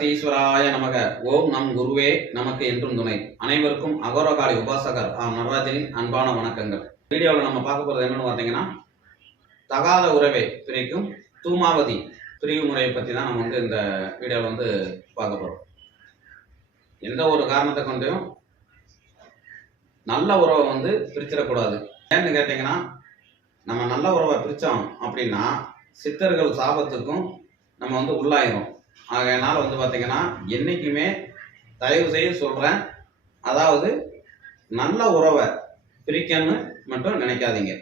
சக்தீஸ்வராய நமக. ஓம் நம் குருவே நமக்கு என்றும் துணை. அனைவருக்கும் அகோரகாளி உபாசகர் நடராஜனின் அன்பான வணக்கங்கள். வீடியோவில் நம்ம பார்க்க போகிறது என்னன்னு பார்த்தீங்கன்னா தகாத உறவை பிரிக்கும் தூமாவதி பிரிவு முறையை பற்றி தான் நம்ம வந்து இந்த வீடியோவில் வந்து பார்க்க போகிறோம் எந்த ஒரு காரணத்தை கொண்டும் நல்ல உறவை வந்து பிரிச்சிடக்கூடாது. ஏன்னு கேட்டிங்கன்னா நம்ம நல்ல உறவை பிரித்தோம் அப்படின்னா சித்தர்கள் சாபத்துக்கும் நம்ம வந்து உள்ளாயிரும். அதனால வந்து பார்த்தீங்கன்னா என்றைக்குமே தயவு செய்து சொல்கிறேன் அதாவது நல்ல உறவை பிரிக்கணும்னு மட்டும் நினைக்காதீங்க.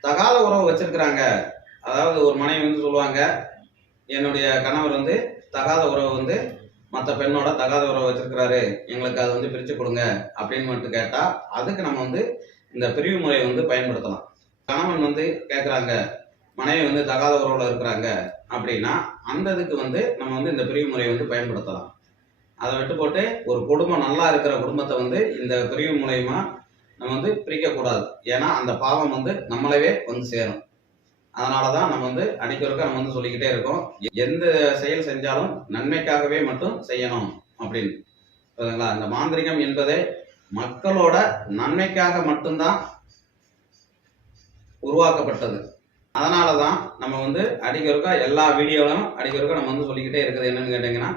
தகாத உறவை வச்சிருக்கிறாங்க. அதாவது ஒரு மனைவி வந்து சொல்லுவாங்க என்னுடைய கணவர் வந்து தகாத உறவை வந்து மற்ற பெண்ணோட தகாத உறவு வச்சிருக்கிறாரு. எங்களுக்கு அதை வந்து பிரித்து கொடுங்க. அப்படின்னு மட்டும் கேட்டால் அதுக்கு நம்ம வந்து இந்த பிரிவு முறையை வந்து பயன்படுத்தலாம். கணவன் வந்து கேட்குறாங்க மனைவி வந்து தகாத உறவில் இருக்கிறாங்க. அப்படின்னா அந்த இதுக்கு வந்து நம்ம வந்து இந்த பிரிவு முறையை வந்து பயன்படுத்தலாம். அதை விட்டு போட்டு ஒரு குடும்பம் நல்லா இருக்கிற குடும்பத்தை வந்து இந்த பிரிவு மூலயமா நம்ம வந்து பிரிக்கக்கூடாது. ஏன்னா அந்த பாவம் வந்து நம்மளவே வந்து சேரும். அதனால தான் நம்ம வந்து அடிக்கொருக்க நம்ம வந்து சொல்லிக்கிட்டே இருக்கோம் எந்த செயல் செஞ்சாலும் நன்மைக்காகவே மட்டும் செய்யணும் அப்படின்னு. புரியுதுங்களா? இந்த மாந்திரிகம் என்பதே மக்களோட நன்மைக்காக மட்டும்தான் உருவாக்கப்பட்டது. அதனால தான் நம்ம வந்து அடிக்கொருக்கா எல்லா வீடியோவிலும் அடிக்கொருக்கா நம்ம வந்து சொல்லிக்கிட்டே இருக்குது என்னன்னு கேட்டிங்கன்னா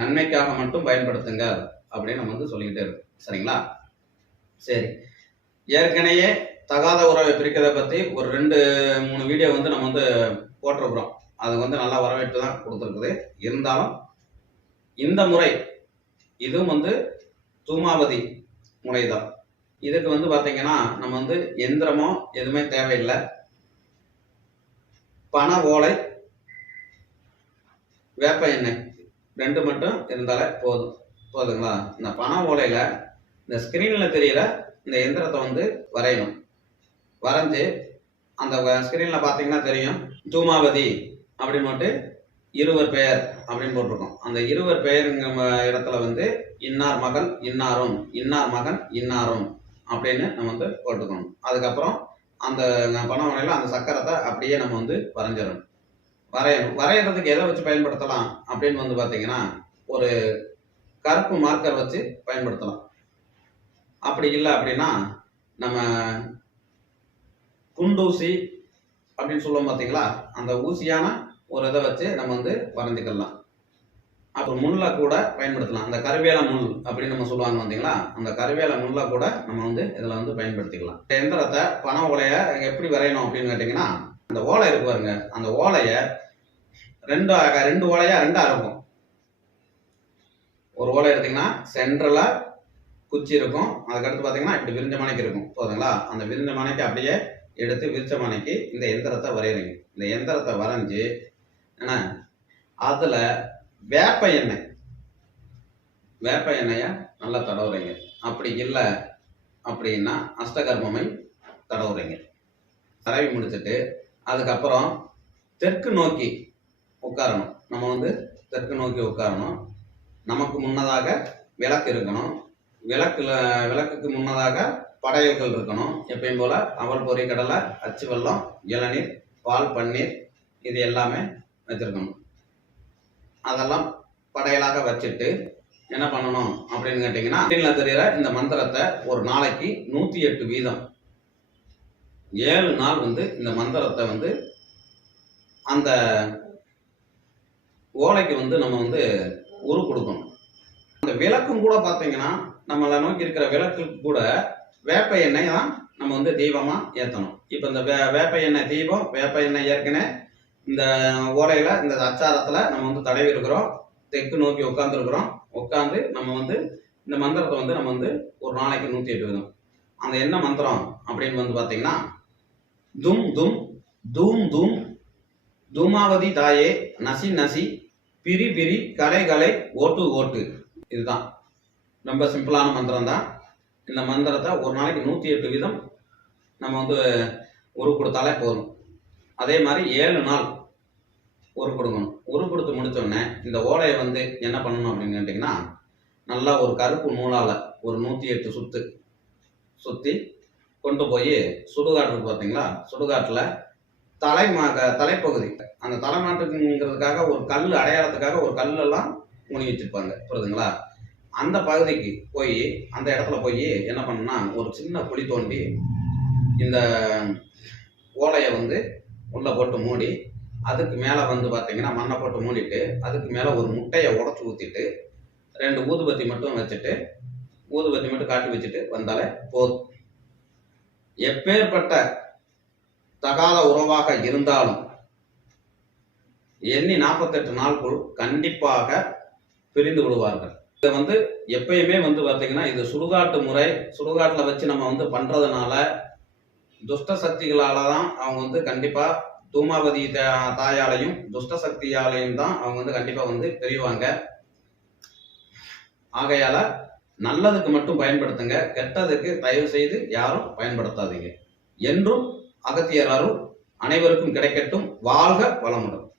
நன்மைக்காக மட்டும் பயன்படுத்துங்க அப்படின்னு நம்ம வந்து சொல்லிக்கிட்டே இருக்கோம். சரிங்களா? சரி. ஏற்கனவே தகாத உறவை பிரிக்கிறத பற்றி ஒரு ரெண்டு மூணு வீடியோ வந்து நம்ம வந்து போட்டிருக்கிறோம். அது வந்து நல்லா வரவேற்பு தான் கொடுத்துருக்குது. இருந்தாலும் இந்த முறை இதுவும் வந்து தூமாவதி முறை தான் இதுக்கு வந்து பார்த்தீங்கன்னா நம்ம வந்து எந்திரமோ எதுவுமே தேவையில்லை. பனை ஓலை வேப்ப எண்ணெய் ரெண்டு மட்டும் இருந்தாலே போதும். போதுங்களா? இந்த பனை ஓலையில் இந்த ஸ்கிரீனில் தெரியிற இந்த எந்திரத்தை வந்து வரையணும். வரைஞ்சு அந்த ஸ்கிரீனில் பார்த்தீங்கன்னா தெரியும் தூமாவதி அப்படின்னு இருவர் பெயர் அப்படின்னு போட்டிருக்கோம். அந்த இருவர் பெயருங்க இடத்துல வந்து இன்னார் மகள் இன்னாரும் இன்னார் மகன் இன்னாரும் அப்படின்னு நம்ம வந்து போட்டுக்கணும். அதுக்கப்புறம் அந்த பண ஓலையில் அந்த சக்கரத்தை அப்படியே நம்ம வந்து வரைஞ்சிடணும். வரையணும் வரைகிறதுக்கு எதை வச்சு பயன்படுத்தலாம் அப்படின்னு வந்து பார்த்தீங்கன்னா ஒரு கருப்பு மார்க்கர் வச்சு பயன்படுத்தலாம். அப்படி இல்லை அப்படின்னா நம்ம குண்டூசி அப்படின்னு சொல்லுவோம் பார்த்தீங்களா அந்த ஊசியான ஒரு இதை வச்சு நம்ம வந்து வரைஞ்சிக்கலாம். அப்புறம் முல்லை கூட பயன்படுத்தலாம். அந்த கருவேல முள் அப்படின்னு நம்ம சொல்லுவாங்க பார்த்தீங்களா அந்த கருவேல முல்லை கூட நம்ம வந்து இதில் வந்து பயன்படுத்திக்கலாம். இந்த எந்திரத்தை பண ஓலையை எப்படி வரையணும் அப்படின்னு கேட்டிங்கன்னா அந்த ஓலை இருக்கு பாருங்க. அந்த ஓலையை ரெண்டு ரெண்டு ஓலையா ரெண்டாக இருக்கும். ஒரு ஓலை எடுத்தீங்கன்னா சென்ட்ரலாக குச்சி இருக்கும். அதுக்கடுத்து பார்த்தீங்கன்னா இப்படி விரிஞ்ச மனைக்கு இருக்கும். போதுங்களா? அந்த விரிஞ்ச மனைக்கு அப்படியே எடுத்து விரிச்ச மனைக்கு இந்த எந்திரத்தை வரைகிறீங்க இந்த எந்திரத்தை வரைஞ்சி என்ன? அதில் வேப்ப எண்ணெய். வேப்ப எண்ணெயை நல்லா தடவுறீங்க. அப்படி இல்லை அப்படின்னா அஷ்டகர்மமை தடவுறீங்க. தடவி முடிச்சுட்டு அதுக்கப்புறம் தெற்கு நோக்கி உட்காரணும். நம்ம வந்து தெற்கு நோக்கி உட்காரணும். நமக்கு முன்னதாக விளக்கு இருக்கணும். விளக்குல விளக்குக்கு முன்னதாக படையல்கள் இருக்கணும். எப்பயும் போல் அவல் பொறி கடலை அச்சு வெல்லம் இளநீர் பால் பன்னீர் இது எல்லாமே வச்சிருக்கணும். அதெல்லாம் படையலாக வச்சுட்டு என்ன பண்ணணும் அப்படின்னு கேட்டிங்கன்னா ஸ்க்ரீனில் தெரிகிற இந்த மந்திரத்தை ஒரு நாளைக்கு நூற்றி எட்டு வீதம். ஏழு நாள் வந்து இந்த மந்திரத்தை வந்து அந்த ஓலைக்கு வந்து நம்ம வந்து உரு கொடுக்கணும். அந்த விளக்கும் கூட பார்த்தீங்கன்னா நம்மளை நோக்கி இருக்கிற விளக்கு கூட வேப்ப எண்ணெய் தான் நம்ம வந்து தீபமாக ஏற்றணும் இப்போ இந்த வே வேப்ப எண்ணெய் தீபம் வேப்ப எண்ணெய் ஏற்கனவே இந்த ஓலையில் இந்த அச்சாரத்தில் நம்ம வந்து தடவி இருக்கிறோம். தெற்கு நோக்கி உட்காந்துருக்குறோம் உட்காந்து நம்ம வந்து இந்த மந்திரத்தை வந்து நம்ம வந்து ஒரு நாளைக்கு நூற்றி எட்டு விதம். அந்த என்ன மந்திரம் அப்படின்னு வந்து பார்த்தீங்கன்னா தும் தும் தூம் தூம் தூமாவதி தாயே நசி நசி பிரி பிரி கலை கலை ஓட்டு ஓட்டு. இதுதான். ரொம்ப சிம்பிளான மந்திரம் தான் இந்த மந்திரத்தை ஒரு நாளைக்கு நூற்றி எட்டு வீதம் நம்ம வந்து உரு கொடுத்தாலே போதும். அதே மாதிரி ஏழு நாள் உரு கொடுக்கணும். உரு கொடுத்து முடித்தோடனே இந்த ஓலையை வந்து என்ன பண்ணணும் அப்படின்னு கேட்டிங்கன்னா நல்லா ஒரு கருப்பு நூலால் ஒரு நூற்றி எட்டு சுத்து சுற்றி கொண்டு போய் சுடுகாட்டுக்கு பார்த்தீங்களா சுடுகாட்டில் தலை தலைப்பகுதி. அந்த தலைமாட்டுங்கிறதுக்காக ஒரு கல் அடையாளத்துக்காக ஒரு கல்லெல்லாம் முனி வச்சுருப்பாங்க. புரியுதுங்களா? அந்த பகுதிக்கு போய் அந்த இடத்துல போய் என்ன பண்ணுன்னா ஒரு சின்ன குழி தோண்டி இந்த ஓலையை வந்து உள்ளே போட்டு மூடி அதுக்கு மேலே வந்து பார்த்தீங்கன்னா மண்ணை போட்டு மூடிட்டு அதுக்கு மேலே ஒரு முட்டையை உடச்சி ஊற்றிட்டு ரெண்டு ஊதுபத்தி மட்டும் வச்சுட்டு ஊதுபத்தி மட்டும் காட்டி வச்சுட்டு வந்தாலே போதும். எப்பேற்பட்ட தகாத உறவாக இருந்தாலும் எண்ணி நாற்பத்தெட்டு நாளுக்குள் கண்டிப்பாக பிரிந்து விடுவார்கள். இதை வந்து எப்பயுமே வந்து பார்த்தீங்கன்னா இது சுடுகாட்டு முறை சுடுகாட்டில் வச்சு நம்ம வந்து பண்ணுறதுனால துஷ்ட சக்திகளால தான் அவங்க வந்து கண்டிப்பா தூமாவதி தா- தாயாலையும் துஷ்ட சக்தியாலையும் தான் அவங்க வந்து கண்டிப்பா வந்து பெரியவாங்க ஆகையால நல்லதுக்கு மட்டும் பயன்படுத்துங்க கெட்டதுக்கு தயவு செய்து யாரும் பயன்படுத்தாதீங்க. என்றும் அகத்தியர் அருள் அனைவருக்கும் கிடைக்கட்டும் வாழ்க வளமுடன்.